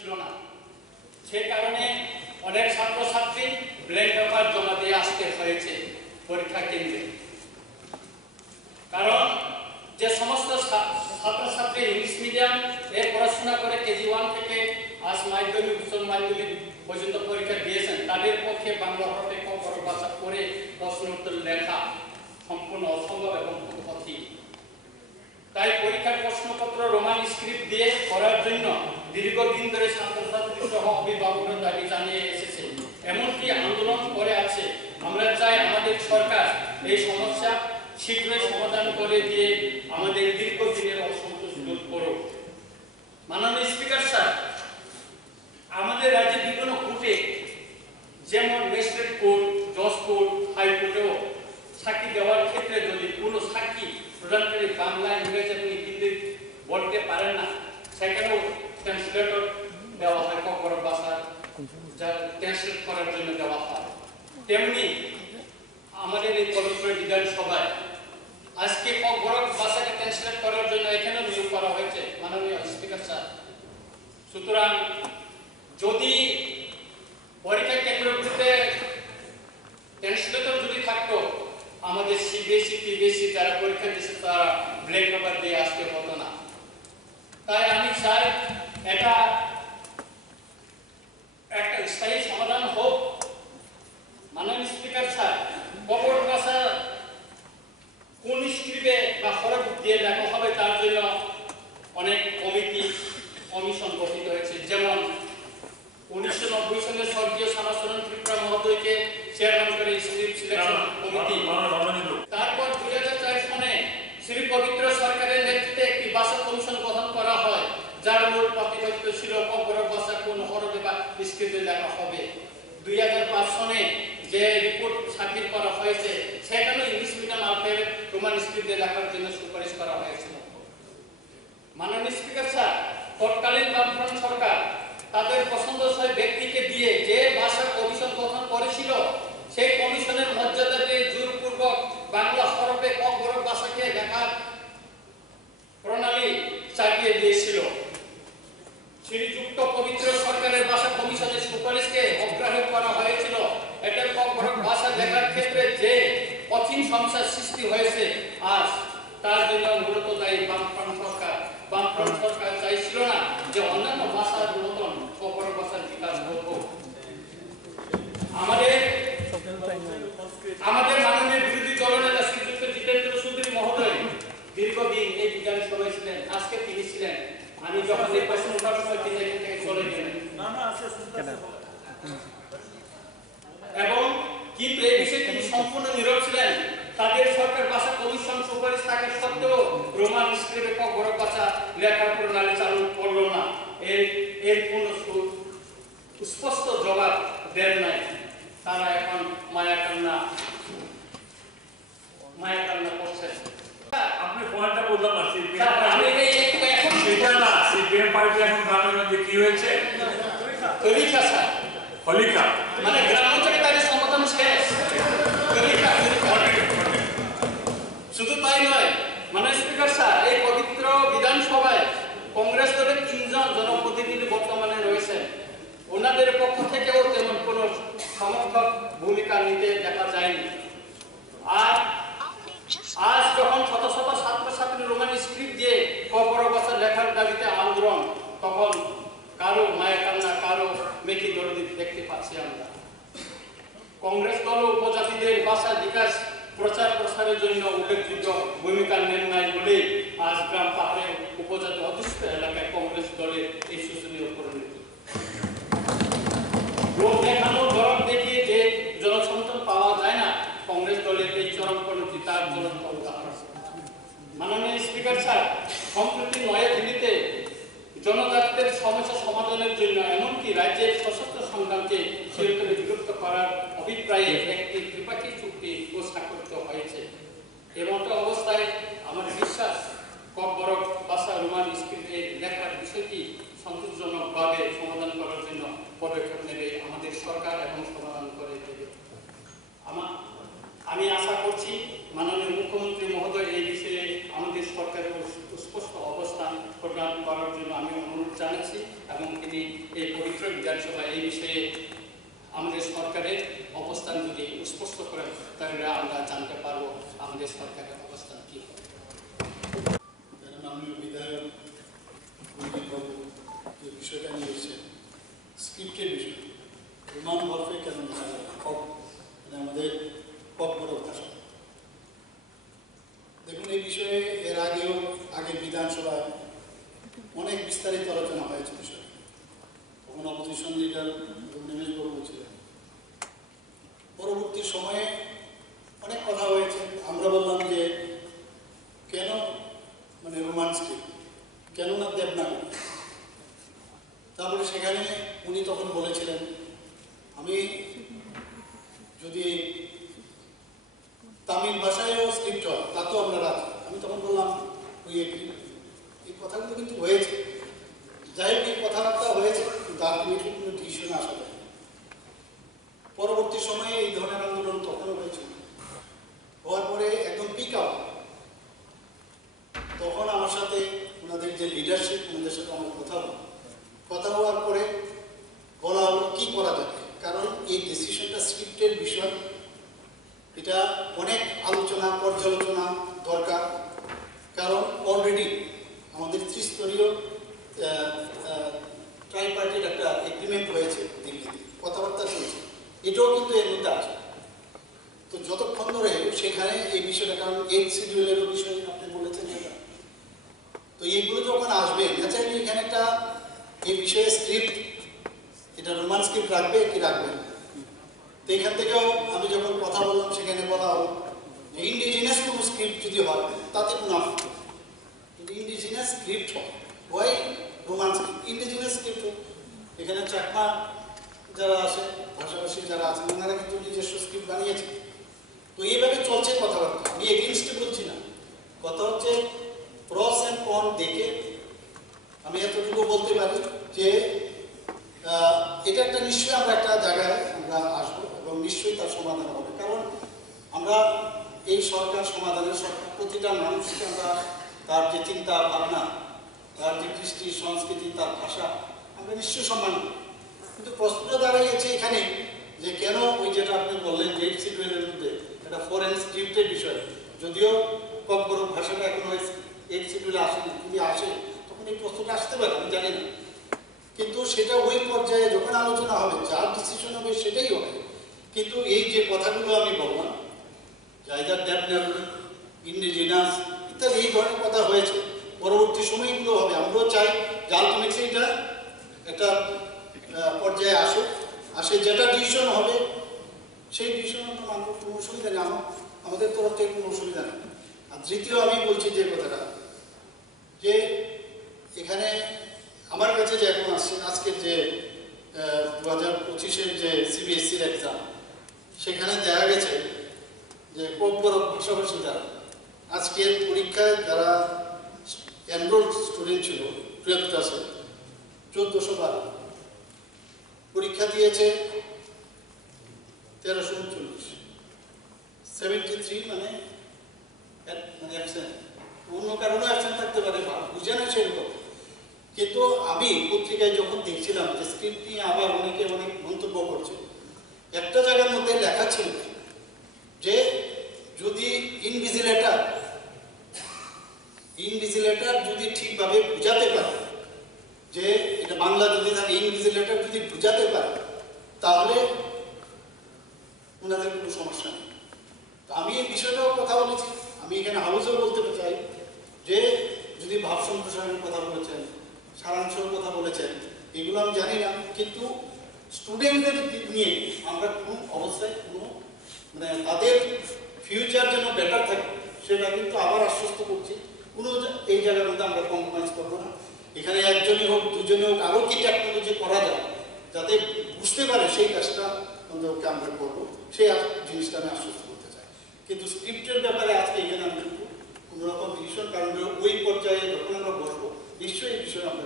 ছিল না, সে কারণে অনেক ছাত্রছাত্রী ব্ল্যাঙ্ক পেপার জমা দিয়ে আসতে হয়েছে পরীক্ষা কেন্দ্রে। কারণ যে সমস্ত ছাত্রছাত্রী ইংলিশ মিডিয়াম এ পড়াশোনা করে কেজি 1 থেকে আজ মাধ্যমিক উচ্চ মাধ্যমিক পর্যন্ত পরীক্ষা দিয়েছেন, তাদের পক্ষে বাংলা হরফে ক খ ভাষা পড়ে প্রশ্ন উত্তর লেখা সম্পূর্ণ অসম্ভব এবং কঠিন। তাই পরীক্ষার প্রশ্নপত্র রোমান স্ক্রিপ্ট দিয়ে করার জন্য দীর্ঘদিন ধরে ছাত্রছাত্রী সহ অভিভাবকরা দাবি জানিয়ে এসেছে, এমনকি আন্দোলন করে আছে। আমরা চাই আমাদের সরকার এই সমস্যা শীঘ্রই সমাধান করে দিয়ে আমাদের দীর্ঘদিনের অসন্তোষ দূর করুক। মাননীয় স্পিকার স্যার, আমাদের রাজ্যে বিভিন্ন কোর্টে যেমন ম্যাজিস্ট্রেট কোর্ট, জজ কোর্ট, হাইকোর্টেও সাক্ষী দেওয়ার ক্ষেত্রে যদি কোনো সাক্ষী প্রদানকারী বাংলা, ইংরেজি এবং হিন্দি বলতে পারেন না, সেখানেও ট্রান্সলেটর দেওয়া হয়, কখনো ভাষা ট্রান্সলেট করার জন্য দেওয়া হয়। তেমনি আমাদের এই পবিত্র বিধানসভায় আজকে কখনো ভাষাকে ট্রান্সলেট করার জন্য এখানেও নিয়োগ করা হয়েছে মাননীয় স্পিকার স্যার। সুতরাং যদি পরীক্ষা কেন্দ্রগুলিতে ট্রান্সলেটর যদি থাকতো, আমাদের সিবিএসই টিবিএসই যারা পরীক্ষা দিচ্ছে তারা ব্ল্যাঙ্ক পেপার দিয়ে আসতে হতো না। তাই আমি চাই এটা একটা স্থায়ী সমাধান হোক। মাননীয় স্পিকার স্যার, কবর ভাষা কোন স্ক্রিপ্টে বা হরফ দিয়ে লেখা হবে তার জন্য অনেক কমিশন গঠিত হয়েছে। যেমন 1990 সালে স্বর্গীয় শানাচরণ ত্রিপুরা মহোদয়কে চেয়ারম্যান করে স্ক্রিপ্ট সিলেকশন কমিটি, তারপর 2004 সনে শ্রী পবিত্র সরকারের নেতৃত্বে একটি ভাষা কমিশন গঠন করা হয়, যার মূল প্রতিপাদ্য ছিল কবর ভাষা কোন হরফে বা স্ক্রিপ্টে লেখা হবে। 2005 সনে যে রিপোর্ট সাবমিট করা হয়েছে সেখানে ইংলিশ মিডিয়াম আলফাবেট রোমান স্ক্রিপ্টে লেখার জন্য সুপারিশ করা হয়েছিল। মাননীয় স্পিকার স্যার, তৎকালীন বামফ্রন্ট সরকার তাদের পছন্দসই ব্যক্তিকে দিয়ে যে ভাষা কমিশন গঠন করেছিল, সেই কমিশনের মর্যাদাকে জোরপূর্বক বাংলা হরফে কবর ভাষাকে লেখার প্রণালী চাপিয়ে দিয়েছিল। শ্রীযুক্ত পবিত্র সরকারের ভাষা কমিশনের সুপারিশকে অগ্রাহ্য করা হয়েছিল। এটার কবর ভাষা লেখার ক্ষেত্রে যে কঠিন সমস্যার সৃষ্টি হয়েছে আজ, তার জন্য মূলত দায়ী বামফ্রন্ট সরকার। বামফ্রন্ট সরকার চাইছিল না যে অন্যান্য ভাষার মতন কবর ভাষার বিকাশ হোক। আমাদের মাননীয় বিরোধী দলনেতা শ্রীযুক্ত জিতেন্দ্র চৌধুরী মহোদয় দীর্ঘদিন এই বিধানসভায় ছিলেন, আজকে তিনি ছিলেন। আমি যখন এই প্রশ্ন ওঠার সময় তিনি এখান থেকে চলে গেলেন এবং কিন্তু এই বিষয়ে তিনি সম্পূর্ণ নীরব ছিলেন। তাদের সরকার ভাষা কমিশন সুপারিশ থাকা সত্ত্বেও রোমান স্ক্রিপ্টে কবর ভাষা লেখার প্রণালী চালু করলো না। এর কোন স্পষ্ট জবাব দেন নাই। তারা এখন মায়া কান্না করছেন। আপনি পয়েন্টটা বললাম না, সিপিএম পার্টি এখন গ্রামে কি হয়েছে? হলিকা স্যার, হলিকা মানে গ্রামাঞ্চলে তাদের সমাধান শেষ। শুধু তাই নয়, মানে স্পিকার স্যার, এই পবিত্র বিধানসভায় কংগ্রেস দলের 3 জন জনপ্রতিনিধি বর্তমানে রয়েছেন। ওনাদের পক্ষ থেকেও তেমন কোনো সমর্থক ভূমিকা নিতে দেখা যায়নি। আর আজ যখন শত শত ছাত্রছাত্রী রোমান স্ক্রিপ্ট দিয়ে কবর ভাষা লেখার দাবিতে আন্দোলন, তখন কারো মায়া কান্না, কারো মেকি দরদি দেখতে পাচ্ছি আমরা। কংগ্রেস দল উপজাতিদের ভাষা বিকাশ প্রচার প্রসারের জন্য উল্লেখযোগ্য ভূমিকা নেন নাই বলেই আজ গ্রাম পাহাড়ে উপজাতি অধ্যুষিত এলাকায় কংগ্রেস দলের এই শোষণীয় পরিণতি। লোক দেখানো দরদ দেখিয়ে যে জনসমর্থন পাওয়া যায় না, কংগ্রেস দলের এই চরম পরিণতি তার জ্বলন্ত উদাহরণ। মাননীয় স্পিকার স্যার, সম্প্রতি নয়াদিল্লিতে জনজাতিদের সমস্যা সমাধানের জন্য এমনকি রাজ্যের সশস্ত্র সংগ্রামকে চিরতরে বিলুপ্ত করার অভিপ্রায়ে একটি ত্রিপাক্ষিক চুক্তি স্বাক্ষরিত হয়েছে। এমত অবস্থায় আমার বিশ্বাস কবর ভাষা রোমান স্ক্রিপ্টে লেখার বিষয়টি সন্তোষজনকভাবে সমাধান করার জন্য পদক্ষেপ নেবে আমাদের সরকার এবং সমাধান করে দেবে। আমি আশা করছি মাননীয় মুখ্যমন্ত্রী মহোদয় এই বিষয়ে আমাদের সরকারের স্পষ্ট অবস্থান প্রদান করার জন্য আমি অনুরোধ জানাচ্ছি এবং তিনি এই পবিত্র বিধানসভায় এই বিষয়ে আমাদের সরকারের অবস্থান যদি স্পষ্ট করেন তাহলে আমরা জানতে পারবো আমাদের সরকারের অবস্থান কী হবে। মাননীয় বিধায়ক বাবু যে বিষয়টা নিয়ে এসেছেন স্ক্রিপ্টের বিষয় রোমান হরফে কেন লেখা যাবে মানে আমাদের ককবরক ভাষা। দেখুন এই বিষয়ে এর আগে বিধানসভায় অনেক বিস্তারিত আলোচনা হয়েছে বিষয়, তখন অপোজিশন লিডার নিমেশ বাবু ছিলেন। পরবর্তী সময়ে অনেক কথা হয়েছে, আমরা বললাম যে কেন মানে রোমান স্ক্রিপ্ট, কেননা দেবনাগরী। তারপরে সেখানে উনি তখন বলেছিলেন আমি যদি তামিল ভাষায়ও স্ক্রিপ্ট হয় তাতেও আমরা রাজি। আমি তখন বললাম ওই এই কথাগুলো কিন্তু হয়েছে, যাই হোক এই কথাবার্তা হয়েছে কিন্তু আলটিমেটলি কোনো ডিসিশনে আসা যায়। পরবর্তী সময়ে এই ধরনের আন্দোলন তখনও হয়েছিল, হওয়ার পরে একদম পিক আউট, তখন আমার সাথে ওনাদের যে লিডারশিপ ওনাদের সাথে আমার কথা হওয়ার পরে বলা হলো কী করা যাবে, কারণ এই ডিসিশনটা স্ক্রিপ্টের বিষয়, এটা অনেক আলোচনা পর্যালোচনা দরকার। কারণ অলরেডি আমাদের ত্রিস্তরীয় ট্রাইপার্টির একটা এগ্রিমেন্ট হয়েছে দিল্লিতে, কথাবার্তা চলছে, এটাও কিন্তু এর মধ্যে আছে। তো যতক্ষণ ধরে সেখানে এই বিষয়টা, কারণ 8 শিডিউলেরও বিষয় আপনি বলেছেন এটা, তো এইগুলো যখন আসবে ন্যাচারালি এখানে একটা এই বিষয়ে স্ক্রিপ্ট, এটা রোমান স্ক্রিপ্ট রাখবে কি রাখবে না। তো এখান থেকেও আমি যখন কথা বললাম সেখানে বলা হলো যে ইন্ডিজিনাস কোনো স্ক্রিপ্ট যদি হয় তাতে কোনো আপত্তি নেই। যদি ইন্ডিজিনাস স্ক্রিপ্ট হয়, ওয়াই রোমান স্ক্রিপ্ট, ইন্ডিজিনাস স্ক্রিপ্ট হোক। এখানে চাকমা যারা আছে, ভাষাভাষী যারা আছেন, ওনারা কিন্তু নিজস্ব স্ক্রিপ্ট বানিয়েছে। তো এইভাবে চলছে কথাবার্তা, আমি এগেনস্টে বলছি না, কথা হচ্ছে প্রস অ্যান্ড কন দেখে আমি এতটুকু বলতে পারি যে এটা একটা নিশ্চয়ই আমরা একটা জায়গায় আমরা আসবো এবং নিশ্চয়ই তার সমাধান হবে। কারণ আমরা এই সরকার সমাধানের সরকার, প্রতিটা মানুষকে আমরা তার যে চিন্তা ভাবনা, তার যে কৃষ্টি সংস্কৃতি, তার ভাষা আমরা নিশ্চয়ই সম্মান করি। কিন্তু প্রশ্নটা দাঁড়িয়েছে এখানে যে কেন ওই যেটা আপনি বললেন যে 8 শিডিউলের মধ্যে একটা ফরেন স্ক্রিপ্টের বিষয়, যদিও ককবরক ভাষাটা এখন 8 শিডিউলে আসেনি, যদি আসে তখন এই প্রশ্নটা আসতে পারে, আমি জানি না। কিন্তু সেটা ওই পর্যায়ে যখন আলোচনা হবে, যার ডিসিশন হবে সেটাই হবে। কিন্তু এই যে কথাগুলো আমি বললাম, জায়গার দেবনাগরী, ইন্ডিজিনাস ইত্যাদি এই ধরনের কথা হয়েছে, পরবর্তী সময়গুলো হবে। আমরাও চাই যে আলটিমেটলি এটা একটা পর্যায়ে আসে যেটা ডিসিশন হবে সেই ডিসিশন আমরা মানব, কোনো অসুবিধা নেই, আমাদের তরফ থেকে কোনো অসুবিধা নেই। আর তৃতীয় আমি বলছি যে কথাটা, যে এখানে আমার কাছে যে এখন আসছে আজকের যে 2025-এর যে সিবিএসসির এক্সাম, সেখানে দেখা গেছে যে ককবরক ভাষাভাষী যারা আজকের পরীক্ষায় যারা এনরোল স্টুডেন্ট ছিল 12th ক্লাসে 1412, পরীক্ষা দিয়েছে 1339, 73 মানে অ্যাবসেন্ট। অন্য কারণে অ্যাবসেন্ট থাকতে পারে, বুঝে না সেরকম। কিন্তু আমি পত্রিকায় যখন দেখছিলাম যে স্ক্রিপ্ট নিয়ে আবার অনেকে অনেক মন্তব্য করছে, একটা জায়গার মধ্যে লেখা ছিল যে যদি ইনভিজিলেটর যদি ঠিকভাবে বুঝাতে পারে, যে এটা বাংলা যদি থাকে, ইনভিজিলেটর যদি বুঝাতে পারে তাহলে ওনাদের কোনো সমস্যা নেই। তো আমি এই বিষয়টাও কথা বলেছি, আমি এখানে হাউসেও বলতে চাই যে যদি ভাব সম্প্রসারণের কথা বলেছেন, সারাংশের কথা বলেছেন, এগুলো আমি জানি না, কিন্তু স্টুডেন্টদের নিয়ে আমরা কোনো অবস্থায় কোনো মানে তাদের ফিউচার যেন বেটার থাকে সেটা কিন্তু আবার আশ্বস্ত করছি। কোনো এই জায়গার মধ্যে আমরা কম্প্রোমাইজ করবো না। এখানে একজনই হোক, দুজনই হোক, আরও কি টেকনোলজি করা যায় যাতে বুঝতে পারে, সেই কাজটা ওকে আমরা করবো, সেই জিনিসটা আমি আশ্বস্ত করতে চাই। কিন্তু স্ক্রিপ্টের ব্যাপারে আজকে এখানে আমরা কোনো রকম ডিসিশন, কারণ ওই পর্যায়ে যখন আমরা বসবো নিশ্চয়ই এই বিষয়ে আমরা